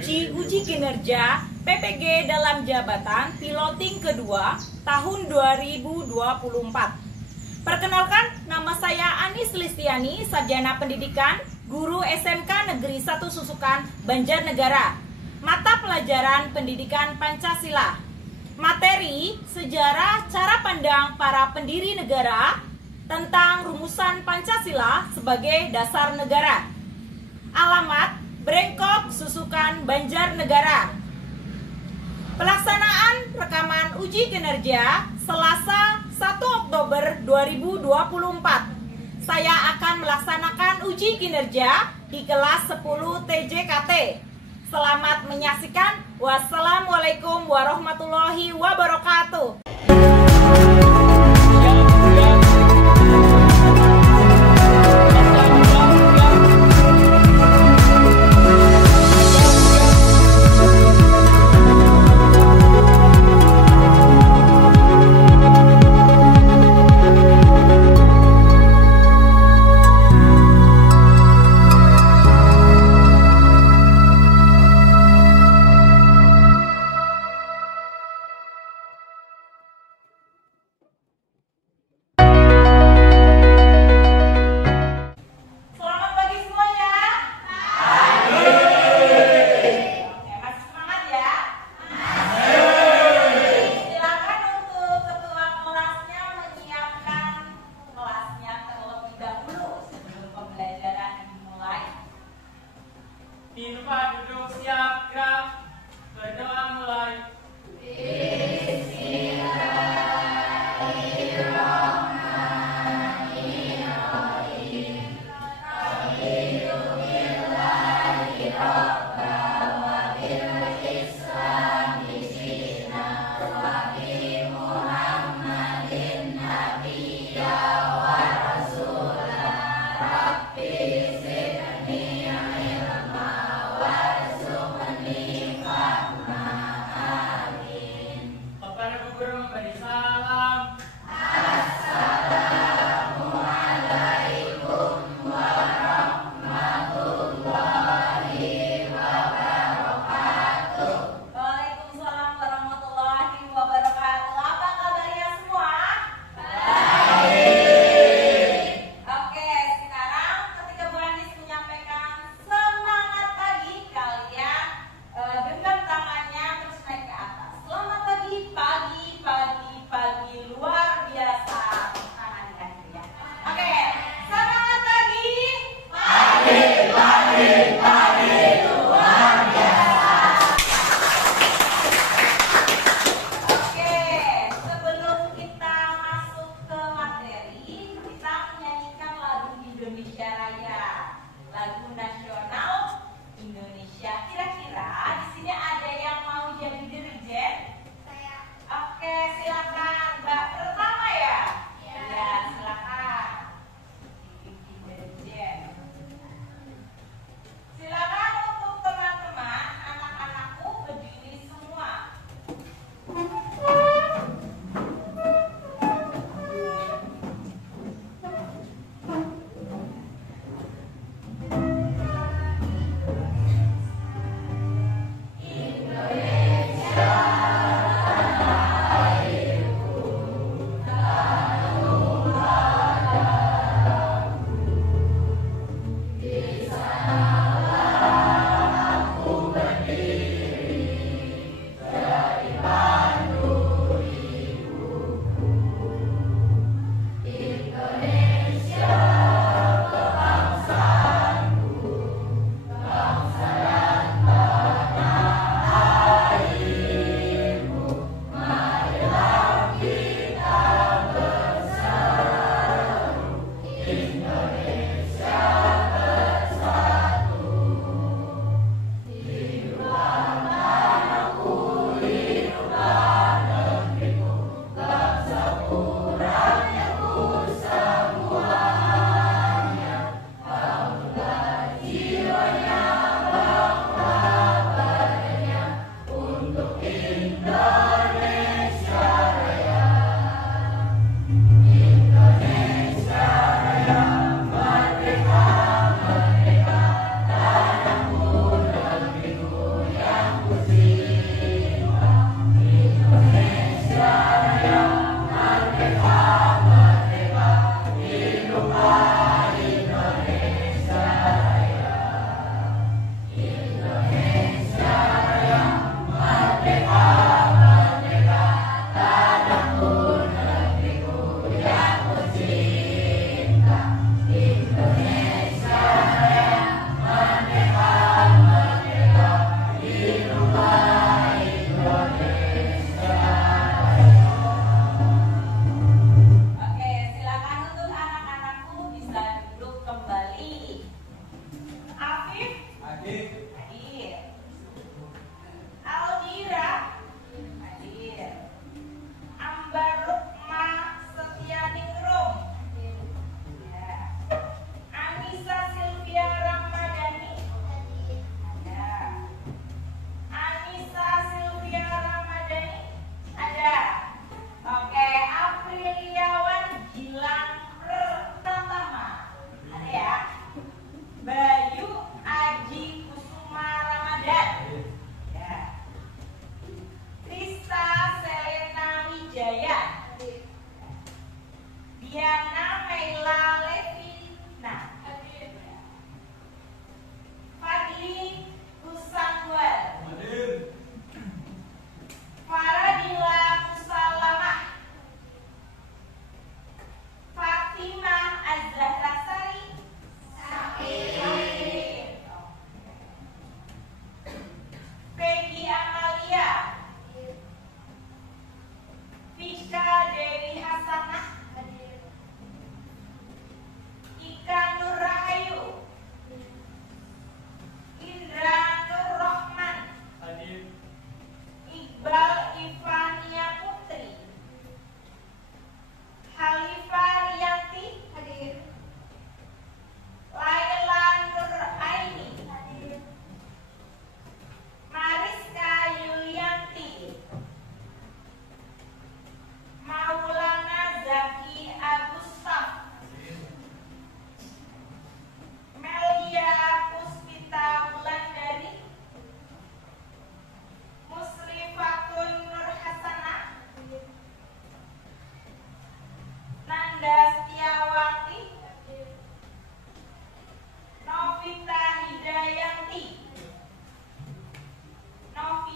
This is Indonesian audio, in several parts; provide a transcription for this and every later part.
menguji uji kinerja PPG dalam jabatan piloting kedua tahun 2024. Perkenalkan, nama saya Anis Listiani, Sarjana Pendidikan, Guru SMK Negeri 1 Susukan, Banjarnegara. Mata pelajaran Pendidikan Pancasila. Materi sejarah cara pandang para pendiri negara tentang rumusan Pancasila sebagai dasar negara. Alamat Brengkok Susukan, Banjarnegara. Pelaksanaan rekaman uji kinerja Selasa 1 Oktober 2024. Saya akan melaksanakan uji kinerja di kelas 10 TJKT. Selamat menyaksikan. Wassalamualaikum warahmatullahi wabarakatuh.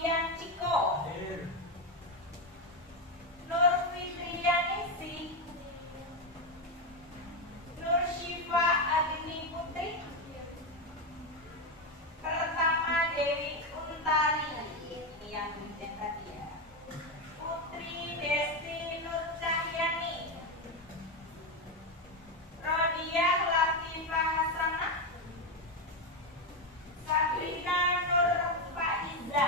Sofian Ciko, Nur Fitriyanisi, Nur Syifa Adini Putri, Pertama Dewi Untari, ini yang berita tadi ya. Putri Desti Nur Cahyani, Rodiah Latifah Hasanah, Sabrina Nur Faiza,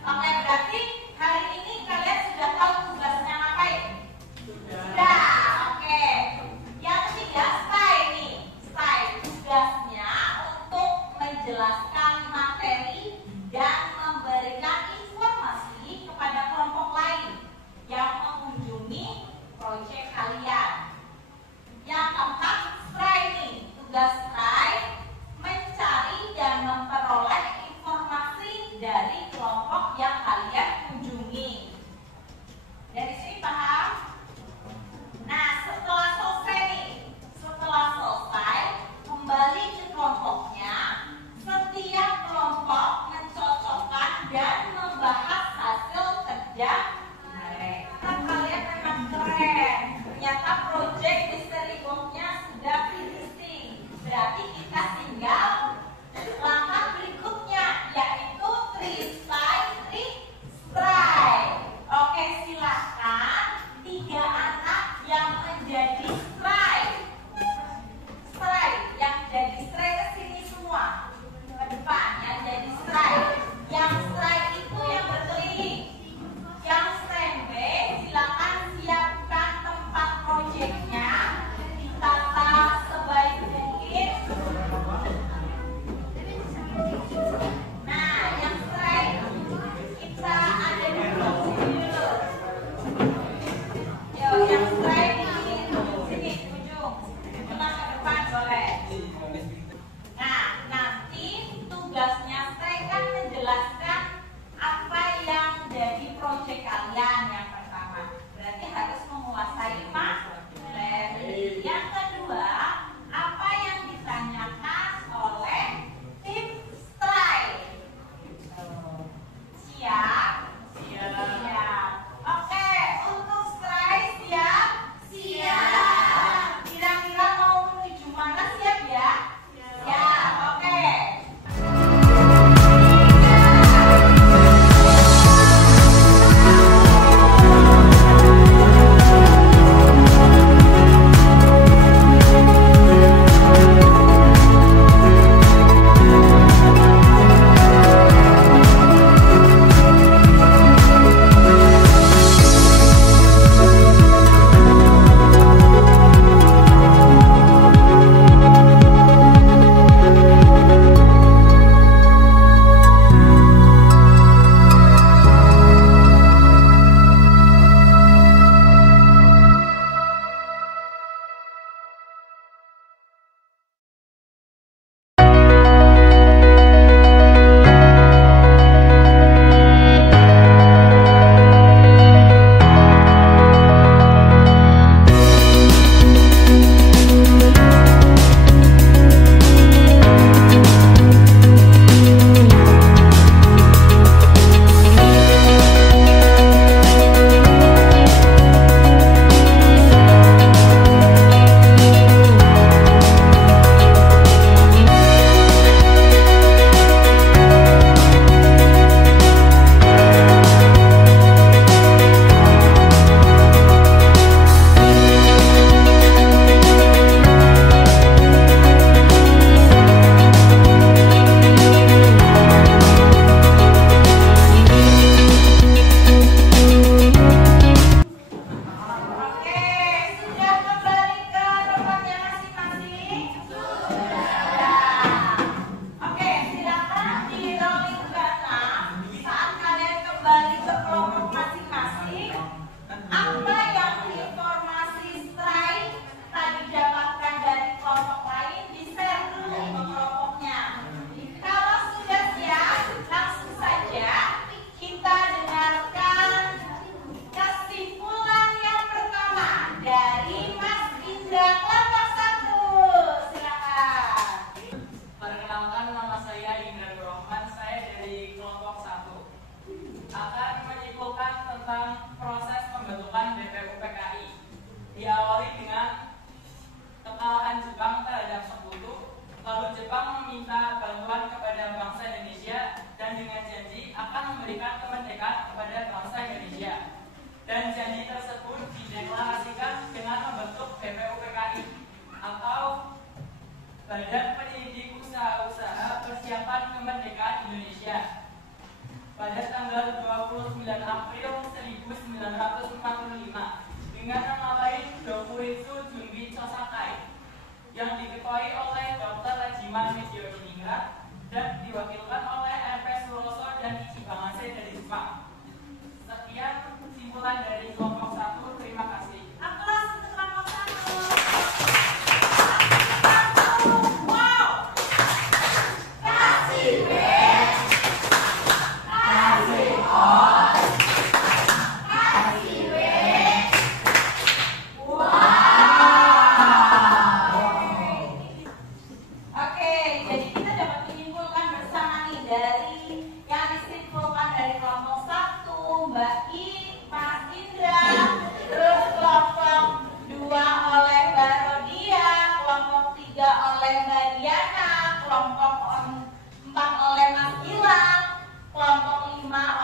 Oke, berarti hari ini kalian sudah tahu tugasnya ngapain? Sudah. Oke. Yang ketiga, stay nih. Stay. Tugasnya untuk menjelaskan materi dan memberikan informasi kepada kelompok lain yang mengunjungi proyek kalian. Yang keempat, stay nih. Tugas stay mencari dan memperoleh informasi dari kelompok yang kalian kunjungi. Dari sini paham? Nah, setelah selesai nih, setelah selesai kembali ke kelompoknya, setiap kelompok mencocokkan dan membahas hasil kerja mereka. Kalian memang keren. Ternyata proyek misteri box-nya sudah finishing. Berarti kita tinggal langkah berikutnya, yaitu 3 Oke, silakan 3 anak yang menjadi yang jadi ke sini semua, ke depan yang jadi yang itu yang berkeliling, yang standby silakan siapkan tempat proyeknya, ditata sebaik mungkin. Nah, yang kita ada di sini dulu. Yo, yang di sini ujung, tengah ke depan boleh. Nah, nanti tugasnya saya kan menjelaskan apa yang jadi proyek kalian yang pertama. Berarti harus menguasai materi. Yang kedua, apa yang ditanyakan oleh tim stay. Siap? Siap. Oke, untuk stay siap? Siap. Kira-kira mau menuju mana, siap ya? Siap. Oke. Badan Pendidik Usaha-Usaha Persiapan Kemerdekaan Indonesia. pada tanggal 29 April 1945 dengan nama lain Dokuritsu Junbi Chosakai yang diketuai oleh Dr. Rajiman Medio-Diningrat dan diwakilkan oleh R.P. Suroso dan Ichibamase dari Jepang. Sekian kesimpulan dari kelompok 1. Terima kasih. Aplaus untuk kelompok 1. Wow. Kasih B. Kasih O. Kasih W. Wow. Oke, jadi kita dapat menyimpulkan bersama nih dari yang disimpulkan dari kelompok 1, Mbak I, Mas Indra, terus kelompok 2 oleh Mbak Rodia, kelompok 3 oleh Mbak Diana, kelompok 4 oleh Mas Ilham, kelompok 5